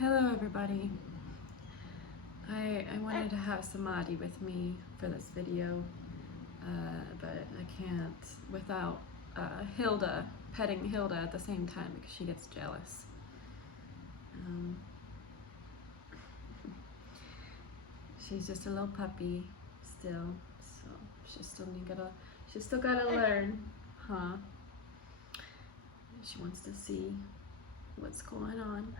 Hello everybody. I wanted to have Samadhi with me for this video, but I can't without Hilda, petting Hilda at the same time because she gets jealous. She's just a little puppy still, so she's still gotta learn, huh? She wants to see what's going on.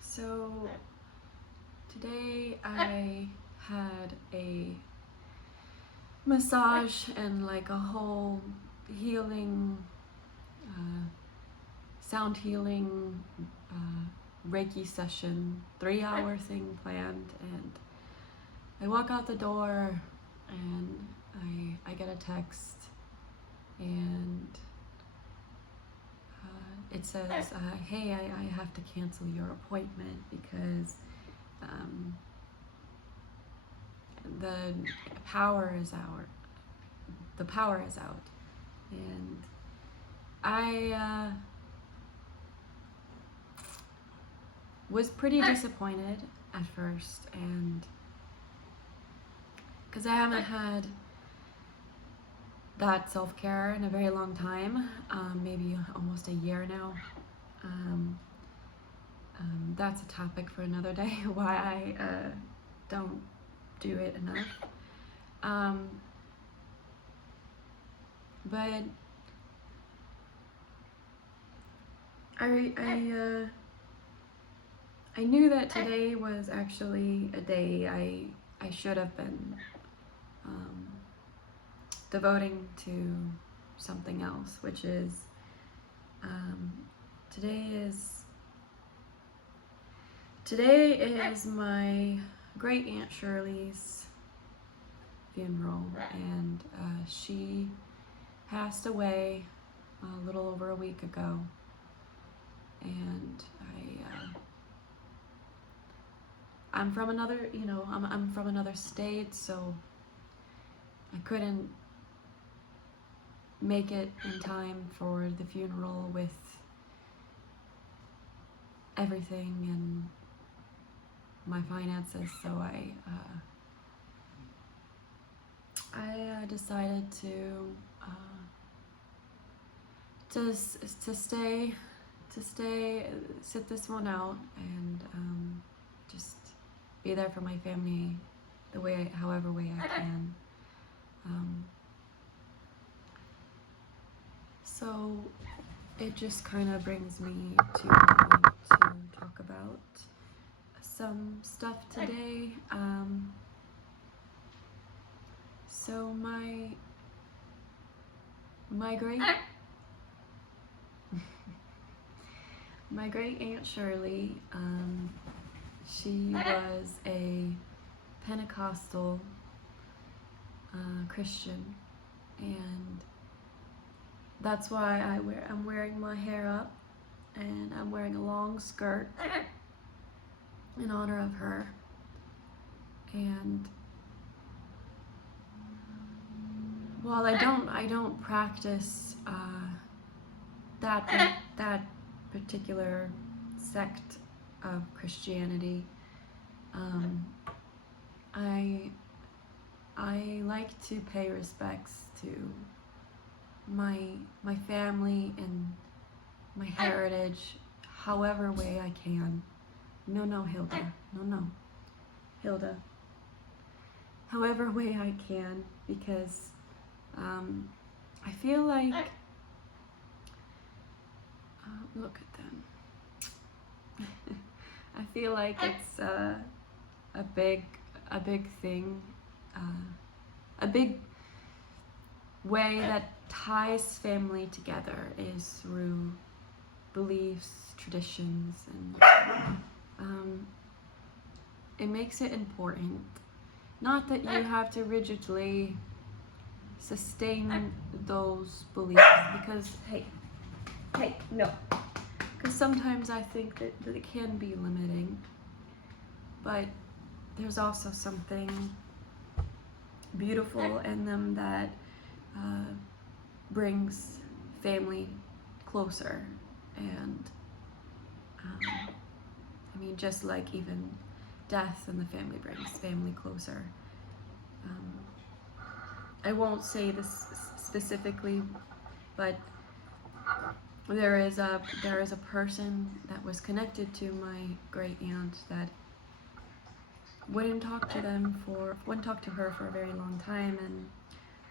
So today I had a massage and like a whole healing, sound healing, Reiki session, 3-hour thing planned, and I walk out the door and I get a text and it says, hey, I have to cancel your appointment because the power is out. The power is out. And I was pretty disappointed at first, and because I haven't had that self-care in a very long time, maybe almost a year now. That's a topic for another day, why I don't do it enough. But I knew that today was actually a day I should have been devoting to something else, which is today is my great Aunt Shirley's funeral, and she passed away a little over a week ago, and I'm from another, I'm from another state, so I couldn't make it in time for the funeral with everything and my finances, so I decided to sit this one out and just be there for my family however way I can. So it just kind of brings me to talk about some stuff today. So my great my great Aunt Shirley, she was a Pentecostal Christian, and that's why I'm wearing my hair up, and I'm wearing a long skirt in honor of her. And while I don't practice that particular sect of Christianity, I like to pay respects to my family and my heritage however way I can. No, Hilda. No, Hilda. However way I can, because I feel like look at them. I feel like it's a big thing, a big way that ties family together is through beliefs, traditions, and it makes it important. Not that you have to rigidly sustain those beliefs, because hey, no. Because sometimes I think that it can be limiting, but there's also something beautiful in them that brings family closer And I mean, just like even death in the family brings family closer. I won't say this specifically, but there is a person that was connected to my great aunt that wouldn't talk to her for a very long time, and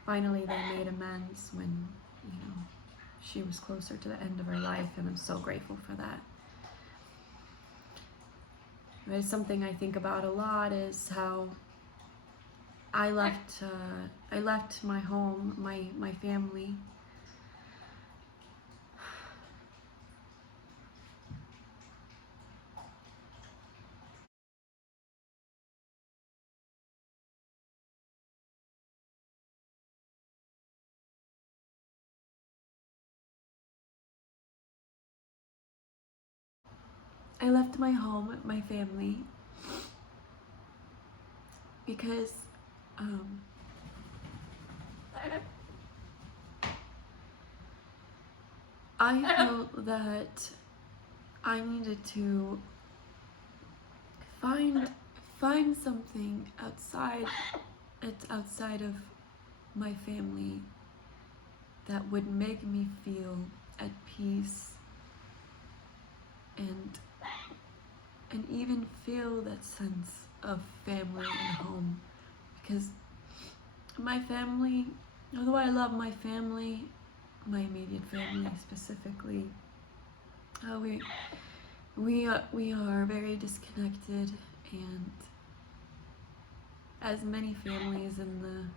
finally they made amends when, you know, she was closer to the end of her life, and I'm so grateful for that. It's something I think about a lot, is how I left my home, my family. I left my home, my family, because I felt that I needed to find something outside of my family that would make me feel at peace, and even feel that sense of family and home. Because my family, although I love my family, my immediate family specifically, we are very disconnected, and as many families in the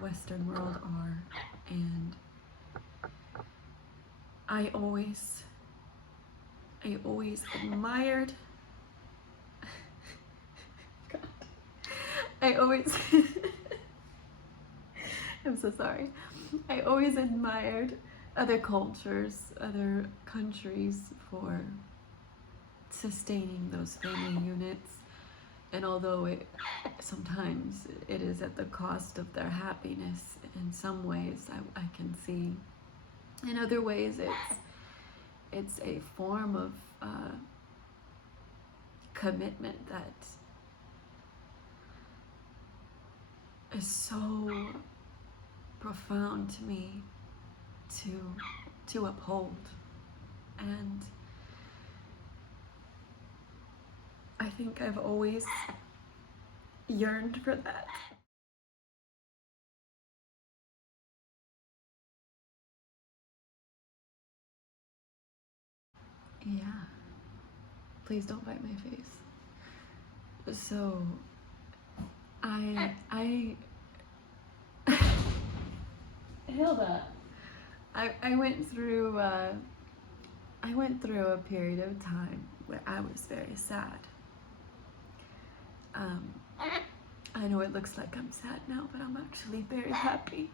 Western world are. And I always admired God. I always I'm so sorry. I always admired other cultures, other countries for sustaining those family units. And although sometimes it is at the cost of their happiness, in some ways I can see. In other ways, it's a form of commitment that is so profound to me to uphold. And I think I've always yearned for that. Yeah. Please don't bite my face. So I Hilda, I went through a period of time where I was very sad. I know it looks like I'm sad now, but I'm actually very happy.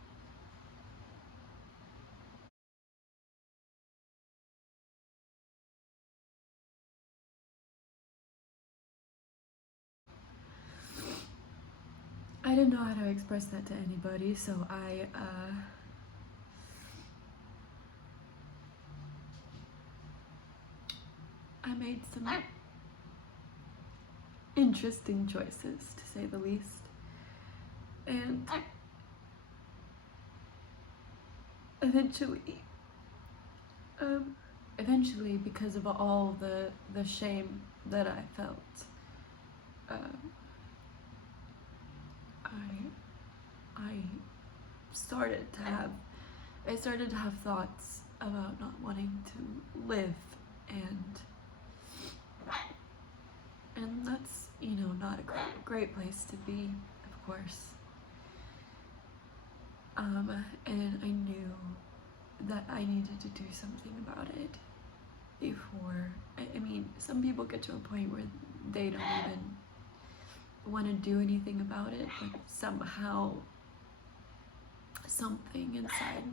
I didn't know how to express that to anybody, so I made some interesting choices, to say the least. And eventually, because of all the shame that I felt, I started to have thoughts about not wanting to live, and that's, you know, not a great place to be, of course. And I knew that I needed to do something about it before. I mean, some people get to a point where they don't even want to do anything about it, but somehow something inside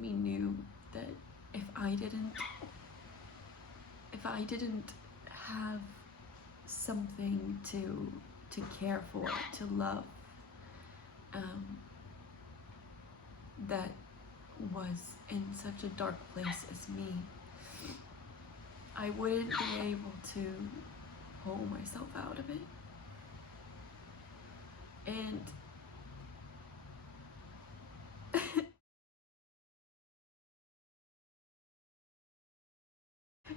me knew that if I didn't have something to care for, to love, that was in such a dark place as me, I wouldn't be able to pull myself out of it. And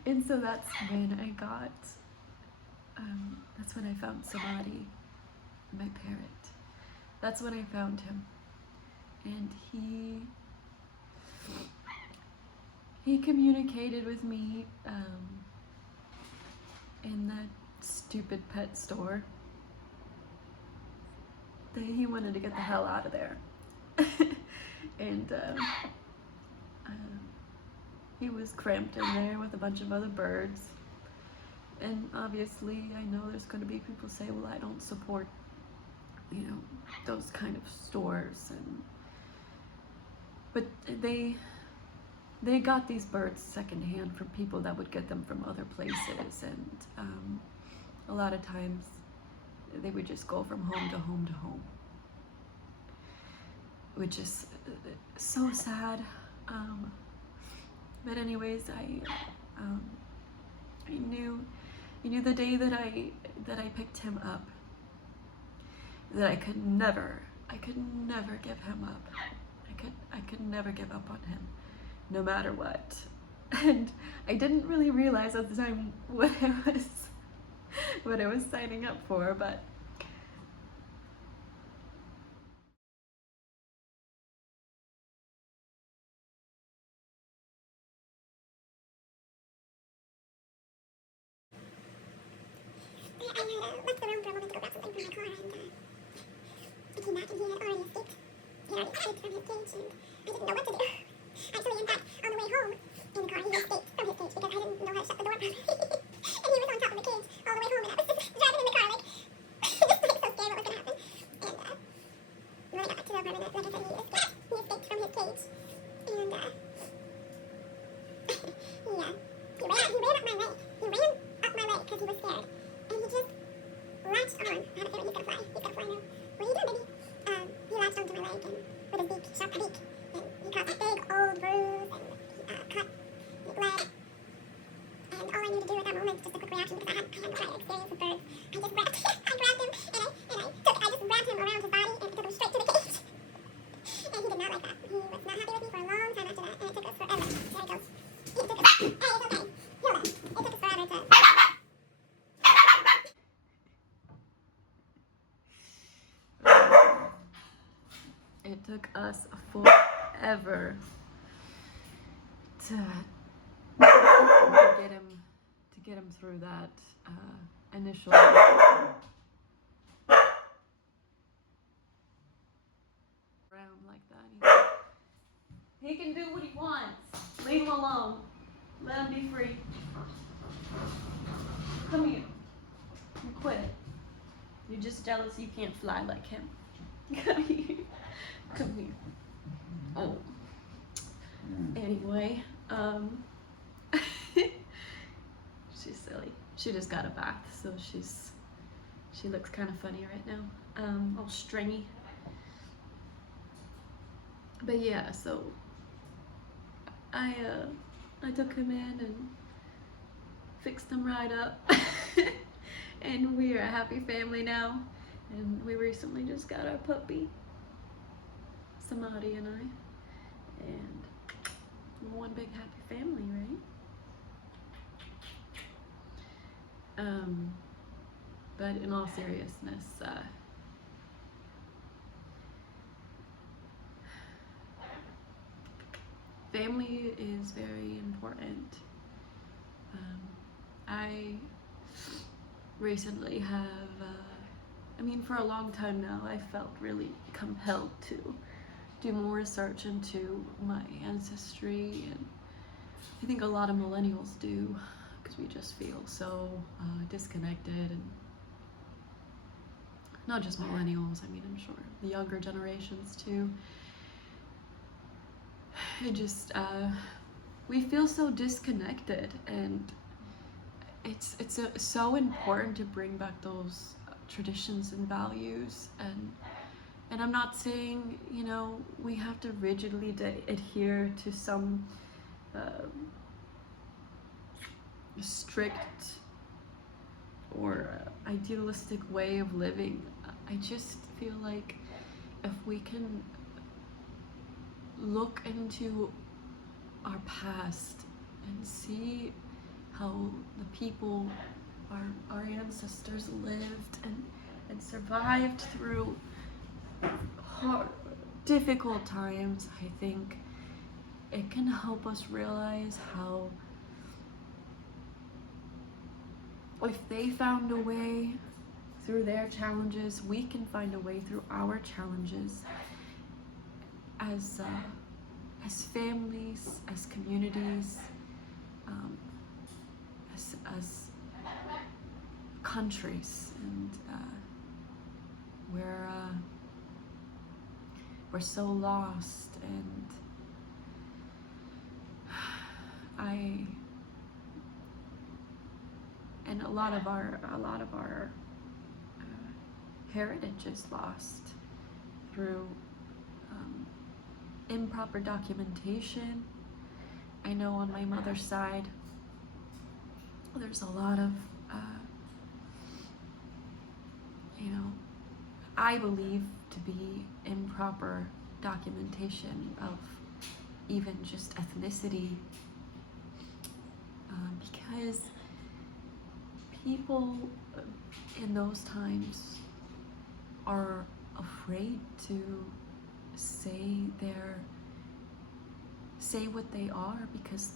and so that's when I got, that's when I found Samadhi, my parent. That's when I found him. And he communicated with me in that stupid pet store. He wanted to get the hell out of there. And he was cramped in there with a bunch of other birds. And obviously, I know there's going to be people say, well, I don't support, you know, those kind of stores. But they got these birds secondhand from people that would get them from other places. And a lot of times, they would just go from home to home to home, which is so sad. But anyways, I knew the day that I picked him up, that I could never give him up. I could never give up on him, no matter what. And I didn't really realize at the time what I was signing up for, but I left the room for a moment to go grab something from my car, and I came back and he had already escaped. He had already escaped from his cage, and I didn't know what to do. Actually, in fact, on the way home in the car, he escaped from his cage because I didn't know how to shut the door properly. And he was on top of the cage all the way home, and I was just driving in the car, like, just like so scared what was going to happen. And when I got back to the apartment, like I said, he escaped from his cage. And he ran up my leg. He ran up my leg because he was scared. And he just latched on. I have a feeling he's gonna fly. He's gonna fly now. What are you doing, baby? He latched onto my leg and with his beak, sharp beak, and he caused a big old bruise and cut. He bled. And all I knew to do at that moment, just a quick reaction, because I had no prior experience with birds, I just grabbed him and I just wrapped him around his body and took him straight to the cage. And he did not like that. He was not happy with me for a long time after that, and it took us forever. There he goes. It took us. Hey, it's okay. Hilda. It took us forever to. it took us forever to get him through that initial round like that. He can do what he wants. Leave him alone. Let him be free. Come here. You quit it. You're just jealous you can't fly like him. Come here. Come here. Oh. Anyway, she's silly. She just got a bath, so she looks kind of funny right now. All stringy. But yeah, so I took him in and fixed him right up. And we are a happy family now. And we recently just got our puppy, Samadhi and I. And we're one big happy family, right? But in all seriousness, family is very important. I recently have, for a long time now, I felt really compelled to do more research into my ancestry, and I think a lot of millennials do, because we just feel so disconnected, and not just millennials, I'm sure the younger generations too. It just, we feel so disconnected, and it's so important to bring back those traditions and values, and And I'm not saying, you know, we have to rigidly adhere to some strict or idealistic way of living. I just feel like if we can look into our past and see how the people, our ancestors lived and survived through hard, difficult times, I think it can help us realize how if they found a way through their challenges, we can find a way through our challenges as families, as communities, as countries, and we're so lost, and a lot of our heritage is lost through improper documentation. I know on my mother's side there's a lot of you know, I believe to be improper documentation of even just ethnicity, because people in those times are afraid to say what they are, because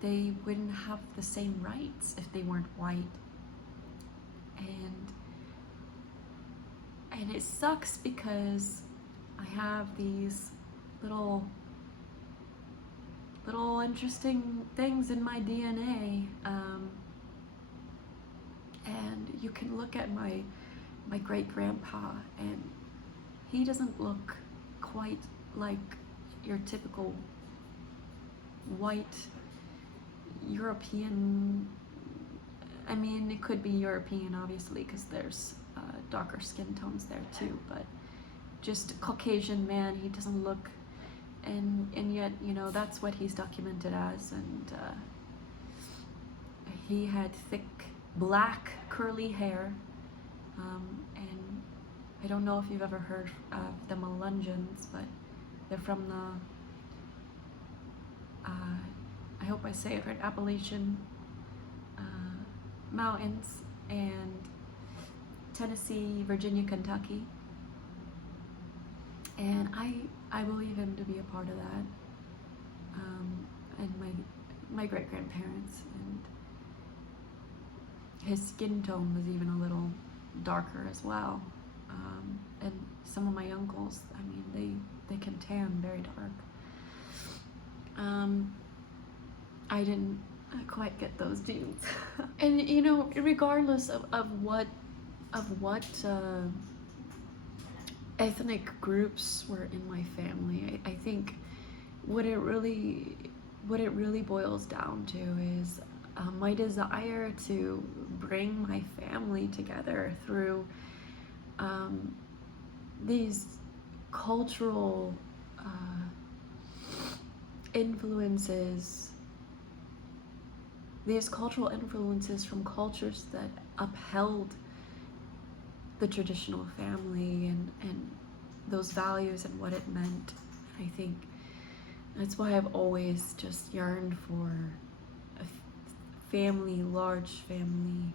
they wouldn't have the same rights if they weren't white. And it sucks because I have these little interesting things in my DNA, and you can look at my great-grandpa, and he doesn't look quite like your typical white European. I mean, it could be European, obviously, because there's darker skin tones there too, but just Caucasian man, he doesn't look, and yet, you know, that's what he's documented as. And he had thick black curly hair, and I don't know if you've ever heard of the Melungeons, but they're from the I hope I say it right, Appalachian Mountains, and Tennessee, Virginia, Kentucky. And I believe him to be a part of that, and my great-grandparents, and his skin tone was even a little darker as well, and some of my uncles, I mean, they can tan very dark. I didn't quite get those genes. And you know, regardless of what ethnic groups were in my family, I think what it really boils down to is my desire to bring my family together through these cultural influences, from cultures that upheld the traditional family and those values and what it meant. I think that's why I've always just yearned for a family, large family.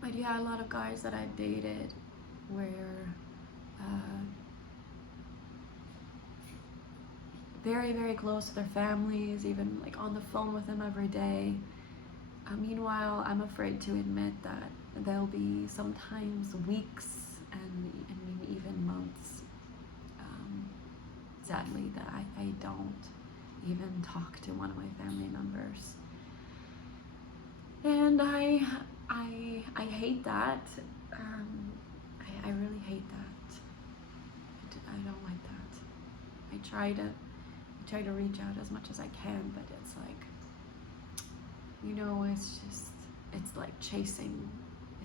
But yeah, a lot of guys that I've dated were very, very close to their families, even like on the phone with them every day. Meanwhile, I'm afraid to admit that there'll be sometimes weeks and even months, sadly, that I don't even talk to one of my family members. And I hate that. I really hate that. I don't like that. I try to reach out as much as I can, but it's like, you know, it's like chasing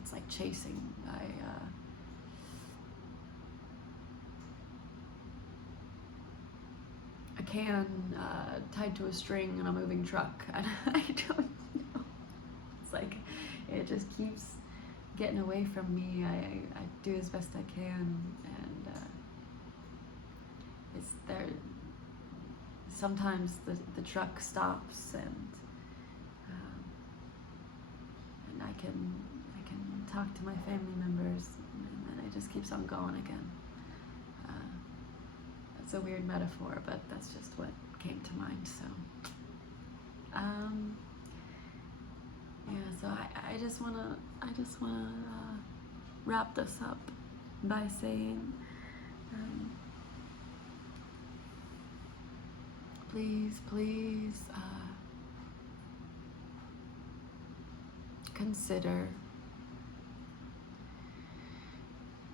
it's like chasing. A can tied to a string in a moving truck, and I don't know. It's like it just keeps getting away from me. I do as best I can, and it's there. Sometimes the truck stops, and I can talk to my family members, and then it just keeps on going again. It's a weird metaphor, but that's just what came to mind. So, yeah. So I just wanna wrap this up by saying, please,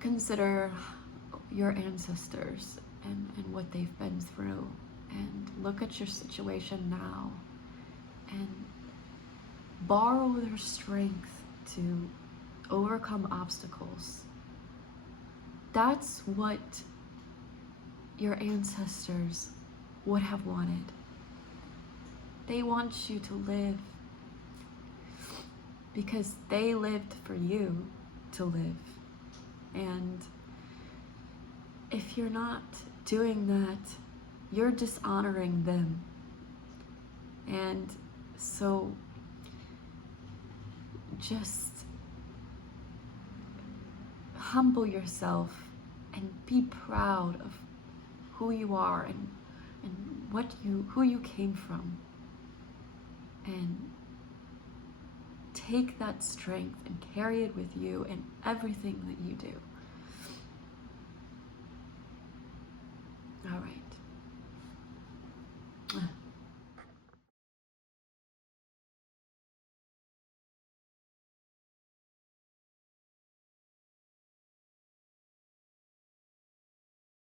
consider your ancestors and what they've been through, and look at your situation now and borrow their strength to overcome obstacles. That's what your ancestors would have wanted. They want you to live because they lived for you to live. And if you're not doing that, you're dishonoring them. And so just humble yourself and be proud of who you are and who you came from, and take that strength and carry it with you in everything that you do.